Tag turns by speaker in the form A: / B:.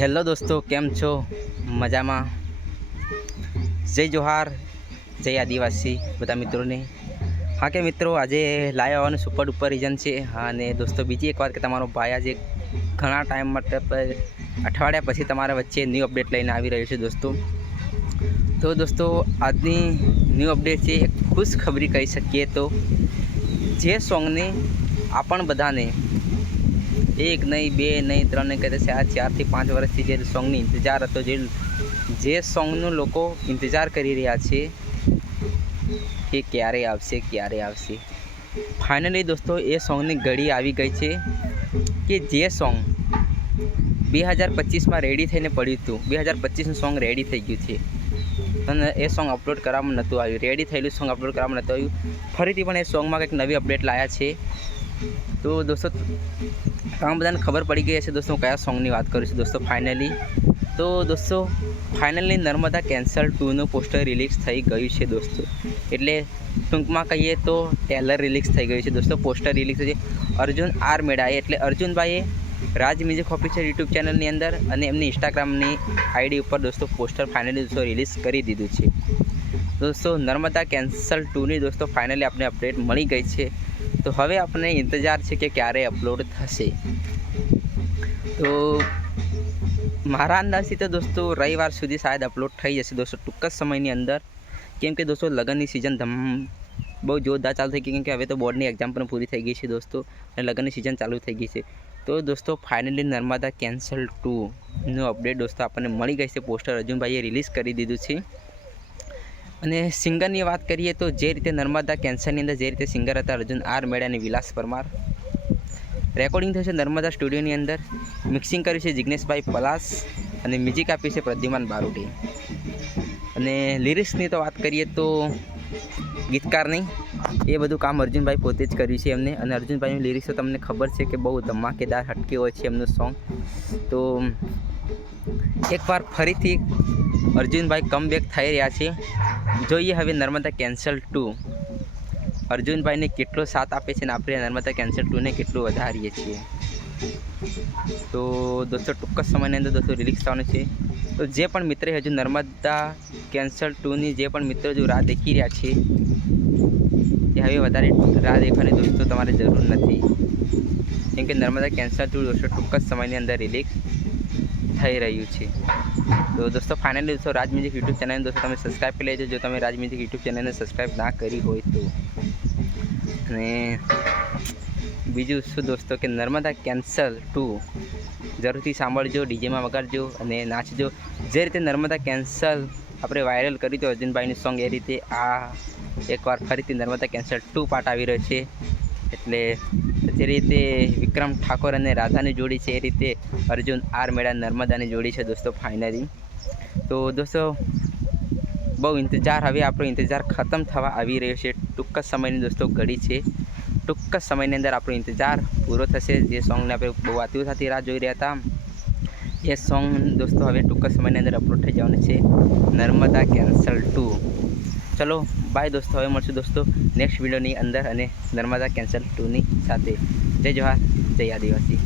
A: Hello દોસ્તો, કેમ છો? મજામાં? જય જોહાર, જય આદિવાસી બધા મિત્રોને. હા કે મિત્રો, આજે લાઈવ આવવાનું સુપર ડુપર રીઝન છે. અને દોસ્તો, બીજી એક વાત કે તમારો ભાઈ આજે ઘણા ટાઈમ માટે અઠવાડિયા પછી તમારા વચ્ચે ન્યૂ અપડેટ લઈને આવી રહ્યો છે દોસ્તો. તો દોસ્તો, આજની ન્યૂ અપડેટ છે, એક ખુશ ખબરી કહી શકીએ તો. જે સોંગને આપણ બધાને એક નહીં, બે નહીં ત્રણ નહીં કહેતા ચાર ચારથી પાંચ વર્ષથી જે સોંગની ઇંતજાર હતો, જે જે સોંગનો લોકો ઇંતજાર કરી રહ્યા છે કે ક્યારે આવશે ક્યારે આવશે. ફાઇનલી દોસ્તો, એ સોંગની ઘડી આવી ગઈ છે કે જે સોંગ બે હજાર પચીસમાં રેડી થઈને પડ્યું હતું. બે હજાર પચીસનું સોંગ રેડી થઈ ગયું છે. અને એ સોંગ અપલોડ કરવામાં નહોતું આવ્યું. રેડી થયેલું સોંગ અપલોડ કરવામાં નહોતું આવ્યું. ફરીથી પણ એ સોંગમાં કંઈક નવી અપડેટ લાવ્યા છે. તો દોસ્તો ઘણા બધાને ખબર પડી ગઈ હશે દોસ્તો, હું કયા સોંગની વાત કરું છું. દોસ્તો ફાઇનલી તો દોસ્તો ફાઇનલી નર્મદા કેન્સલ ટુનું પોસ્ટર રિલીઝ થઈ ગયું છે દોસ્તો. એટલે ટૂંકમાં કહીએ તો ટેલર રિલીઝ થઈ ગયું છે દોસ્તો પોસ્ટર રિલીઝ છે. અર્જુન આર મેળાએ, એટલે અર્જુનભાઈએ રાજ મ્યુઝિક ઓફિસર યુટ્યુબ ચેનલની અંદર અને એમની ઇન્સ્ટાગ્રામની આઈડી ઉપર દોસ્તો પોસ્ટર ફાઇનલી દોસ્તો રિલીઝ કરી દીધું છે. દોસ્તો, નર્મદા કેન્સલ ટુની દોસ્તો, ફાઇનલી આપણે અપડેટ મળી ગઈ છે. તો હવે આપણને ઇંતજાર છે કે ક્યારે અપલોડ થશે. તો મારા અંદાજથી તો દોસ્તો, રવિવાર સુધી શાયદ અપલોડ થઈ જશે દોસ્તો, ટૂંક જ સમયની અંદર. કેમ કે દોસ્તો, લગ્નની સિઝન ધમ બહુ જોરદાર ચાલુ થઈ ગઈ, કેમ કે હવે તો બોર્ડની એક્ઝામ પણ પૂરી થઈ ગઈ છે દોસ્તો, અને લગ્નની સિઝન ચાલુ થઈ ગઈ છે. તો દોસ્તો, ફાઇનલી નર્મદા કેન્સલ ટુનું અપડેટ દોસ્તો, આપણને મળી ગઈ છે. પોસ્ટર અર્જુનભાઈએ રિલીઝ કરી દીધું છે. અને સિંગરની વાત કરીએ તો જે રીતે નર્મદા કેન્સરની અંદર જે રીતે સિંગર હતા અર્જુન, આર મેળા અને વિલાસ પરમાર. રેકોર્ડિંગ થયું છે નર્મદા સ્ટુડિયોની અંદર. મિક્સિંગ કર્યું છે જિગ્નેશભાઈ પલાસ અને મ્યુઝિક આપ્યું છે પ્રદ્યુમાન બારુટી. અને લિરિક્સની તો વાત કરીએ તો ગીતકારની. એ બધું કામ અર્જુનભાઈ પોતે જ કર્યું છે એમને. અને અર્જુનભાઈનું લિરિક્સ તો તમને ખબર છે કે બહુ ધમાકેદાર, હટકે હોય છે એમનું સોંગ તો, એકવાર ફરીથી અર્જુનભાઈ કમબેક થઈ રહ્યા છે. જોઈએ હવે નર્મદા કેન્સલ ટુ અર્જુનભાઈને કેટલો સાથ આપે છે ને આપણે નર્મદા કેન્સલ ટુને કેટલું વધારીએ છીએ. તો દોસ્તો, ટૂંક જ સમયની અંદર દોસ્તો રિલીઝ થવાનું છે. તો જે પણ મિત્ર હજુ નર્મદા કેન્સલ ટુની જે પણ મિત્રો જો રાહ દેખી રહ્યા છે તે હવે વધારે રાહ દેખવાની દોસ્તો તમારે જરૂર નથી. કેમ કે નર્મદા કેન્સલ ટુ દોસ્તો ટૂંક જ સમયની અંદર રિલીઝ થઈ રહ્યું છે. તો દોસ્તો ફાઇનલી દોસ્તો રાજ મ્યુઝિક યુટ્યુબ ચેનલ દોસ્તો, તમે સબસ્ક્રાઈબ કરી લેજો. જો તમે રાજ મ્યુઝિક યુટ્યુબ ચેનલને સબસ્ક્રાઈબ ના કરી હોય તો. અને બીજું શું દોસ્તો કે નર્મદા કેન્સલ ટુ જરૂરથી સાંભળજો ડીજેમાં વગાડજો અને નાચજો. જે રીતે નર્મદા કેન્સલ આપણે વાયરલ કર્યું હતું અર્જુનભાઈનું સોંગ એ રીતે આ એકવાર ફરીથી નર્મદા કેન્સલ ટુ પાર્ટ આવી રહ્યો છે. એટલે જે રીતે વિક્રમ ઠાકોર અને રાધાની જોડી છે, એ રીતે અર્જુન આર મેળા નર્મદાની જોડી છે દોસ્તો ફાઇનલી તો દોસ્તો, બહુ ઇંતજાર હવે આપણો ઇંતજાર ખતમ થવા આવી રહ્યો છે. ટૂંક જ સમયની દોસ્તો ઘડી છે. ટૂંક જ સમયની અંદર આપણો ઇંતજાર પૂરો થશે. જે સોંગને આપણે બહુ આતુરતાથી રાહ જોઈ રહ્યા હતા. એ સોંગ દોસ્તો હવે ટૂંક જ સમયની અંદર અપલોડ થઈ જવાનું છે. નર્મદા કેન્સલ ટુ ચલો બાય દોસ્તો. હવે મળશું દોસ્તો નેક્સ્ટ વિડીયોની અંદર અને નર્મદા કેન્સલ ટુની સાથે. જય જોહાર જય આદિવાસી.